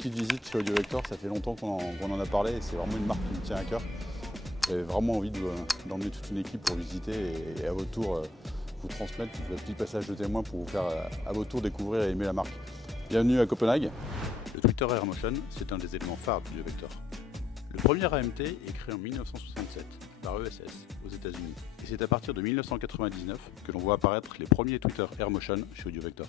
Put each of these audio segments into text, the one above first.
petite visite chez AudioVector, ça fait longtemps qu'on en a parlé et c'est vraiment une marque qui me tient à cœur. J'avais vraiment envie d'emmener toute une équipe pour visiter et à votre tour vous transmettre le petit passage de témoin pour vous faire à votre tour découvrir et aimer la marque. Bienvenue à Copenhague. Le Twitter R Motion, c'est un des éléments phares d'AudioVector. Le premier AMT est créé en 1967 par ESS aux États-Unis. Et c'est à partir de 1999 que l'on voit apparaître les premiers Twitter R Motion chez AudioVector.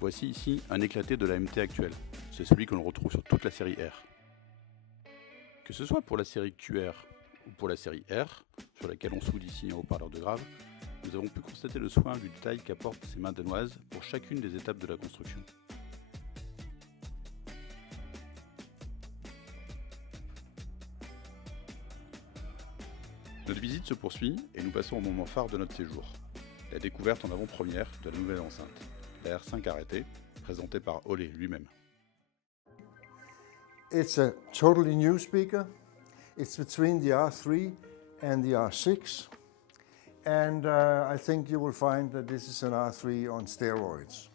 Voici ici un éclaté de l'AMT actuel. C'est celui que l'on retrouve sur toute la série R. Que ce soit pour la série QR ou pour la série R, sur laquelle on soude ici un haut-parleur de grave, nous avons pu constater le soin du détail qu'apportent ces mains danoises pour chacune des étapes de la construction. Notre visite se poursuit et nous passons au moment phare de notre séjour, la découverte en avant-première de la nouvelle enceinte, la R5 Arreté, présentée par Ole lui-même. It's a totally new speaker. It's between the R3 and the R6, and I think you will find that this is an R3 on steroids.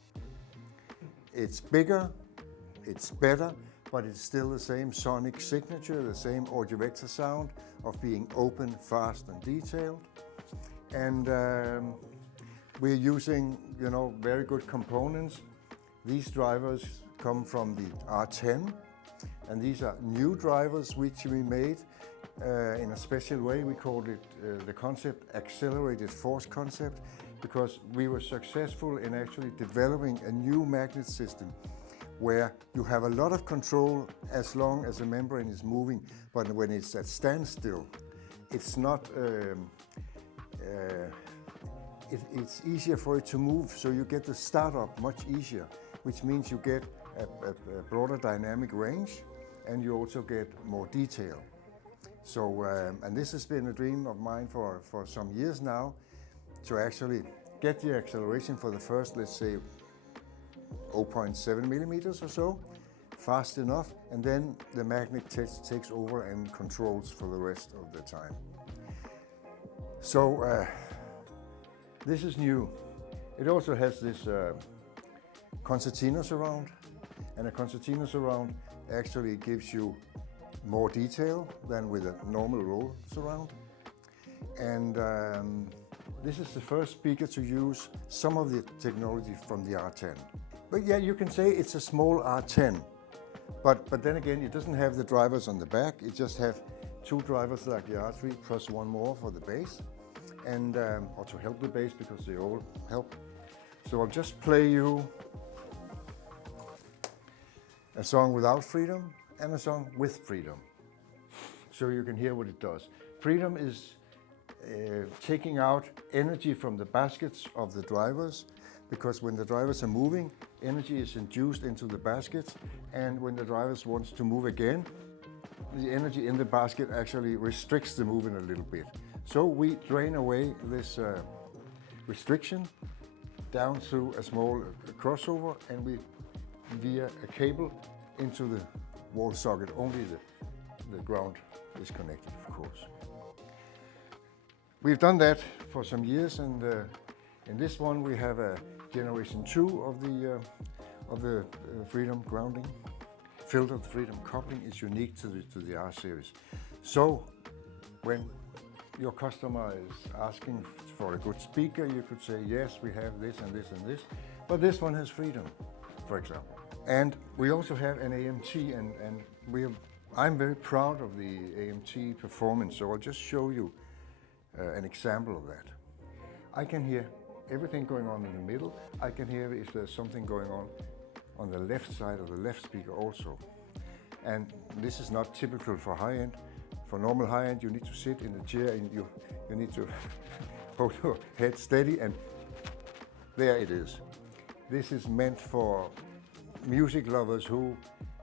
It's bigger, it's better, but it's still the same sonic signature, the same AudioVector sound of being open, fast and detailed. And we're using, very good components. These drivers come from the R10, and these are new drivers which we made in a special way. We called it the concept accelerated force concept, because we were successful in actually developing a new magnet system where you have a lot of control as long as the membrane is moving, but when it's at standstill, it's not. It's easier for it to move, so you get the startup much easier, which means you get a broader dynamic range, and you also get more detail. So, and this has been a dream of mine for some years now, to actually get the acceleration for the first, let's say, 0.7 millimeters or so, fast enough, and then the magnet takes over and controls for the rest of the time. So this is new. It also has this concertina surround, and a concertina surround actually gives you more detail than with a normal roll surround. And this is the first speaker to use some of the technology from the R10. But yeah, you can say it's a small R10, but then again, it doesn't have the drivers on the back. It just have two drivers like the R3 plus one more for the bass, and or to help the bass, because they all help. So I'll just play you a song without freedom and a song with freedom, so you can hear what it does. Freedom is taking out energy from the baskets of the drivers, because when the drivers are moving, energy is induced into the baskets, and when the drivers wants to move again, the energy in the basket actually restricts the movement a little bit. So we drain away this restriction down through a small crossover, and we via a cable into the wall socket. Only the ground is connected, of course. We've done that for some years, and in this one we have a generation 2 of the Freedom grounding. Filtered Freedom coupling is unique to the R series. So when your customer is asking for a good speaker, you could say, yes, we have this and this and this, but this one has Freedom, for example. And we also have an AMT, and I'm very proud of the AMT performance, so I'll just show you an example of that. I can hear everything going on in the middle. I can hear if there's something going on the left side of the left speaker also. And this is not typical for high-end. For normal high-end, you need to sit in the chair and you need to hold your head steady, and there it is. This is meant for music lovers who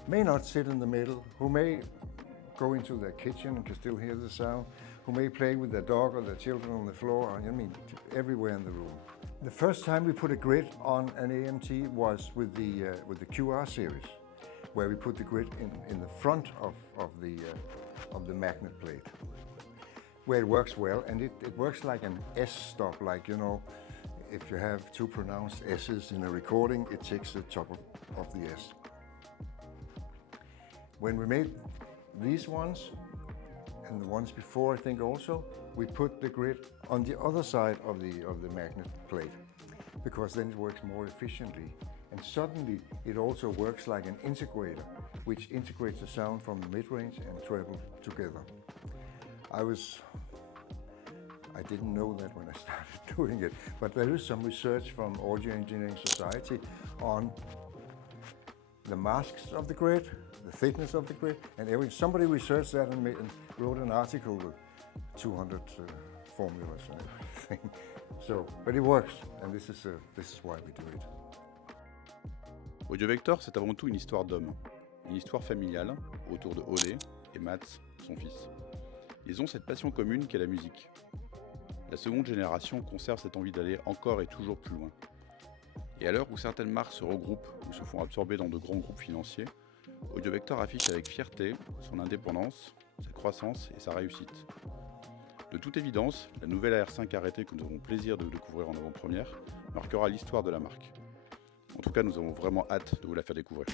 may not sit in the middle, who may go into their kitchen and can still hear the sound, who may play with their dog or their children on the floor, everywhere in the room. The first time we put a grid on an AMT was with the QR series, where we put the grid in the front of the magnet plate, where it works well, and it works like an S stop, like, if you have two pronounced S's in a recording, it takes the top of the S. when we made these ones, and the ones before I think also, we put the grid on the other side of the magnet plate, because then it works more efficiently. And suddenly it also works like an integrator, which integrates the sound from the mid-range and treble together. I didn't know that when I started doing it, but there is some research from Audio Engineering Society on the masks of the grid, the thickness of the grid, and somebody researched that and wrote an article with 200 formulas and everything. So, but it works, and this is why we do it. AudioVector, c'est avant tout une histoire d'hommes, une histoire familiale autour de Ole et Mads, son fils. Ils ont cette passion commune qu'est la musique. La seconde génération conserve cette envie d'aller encore et toujours plus loin. Et à l'heure où certaines marques se regroupent ou se font absorber dans de grands groupes financiers, AudioVector affiche avec fierté son indépendance, sa croissance et sa réussite. De toute évidence, la nouvelle AR5 Arreté que nous avons plaisir de découvrir en avant-première marquera l'histoire de la marque. En tout cas, nous avons vraiment hâte de vous la faire découvrir.